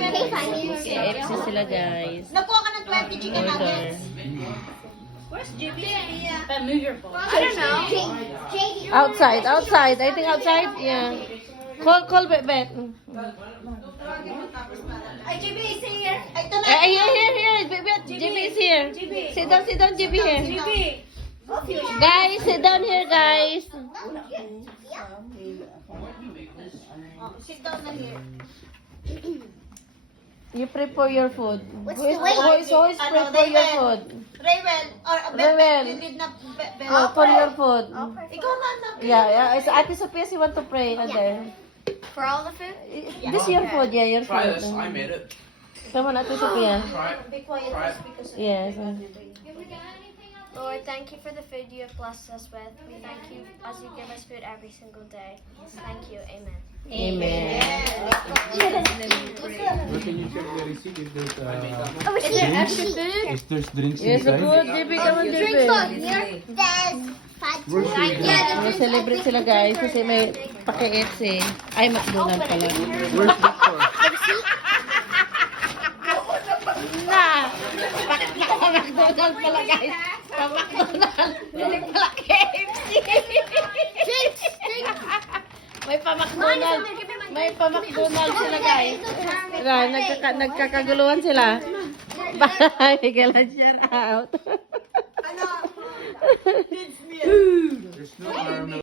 KFC sila, guys. Nakuha ka ng 20 chicken nuggets. Where's JB? Move your phone. I don't know. Outside. I think outside. Yeah. Call Bet. Ay, JB is here. Ito na. Here. Bet. JB is here. Sit down, JB here. JB. Guys, sit down here, guys. Oh, sit down na here. You prepare your food. What's Who is the way? prepare your food? Raywell. Or Raywell. You did not. For your food. Ikaw na na. Yeah. So Ate Sophia, you want to pray on there. For all the food? This is your food, yeah, your Try food. this. I made it. Come on, Ate Sophia. Try it. Be quiet Try it. just because. Yes. Lord, thank you for the food you have blessed us with. We thank you as you give us food every single day. Thank you. Amen. Amen. But can you check the receipt if there's Is there extra food? if there's drinks Yes, the inside? food, JB, come on, JB. May celebrate sila, guys, kasi may paki-FC. Ay, McDonald's pala. Where's the store? Na! Pa-McDonald's pala, guys. Pa-McDonald's. Hindi pala KFC. May pa-McDonald's. May pa-McDonald's sila, guys. Nagkakaguluhan sila. Bye. Kailan share out. Ano? There's no caramel.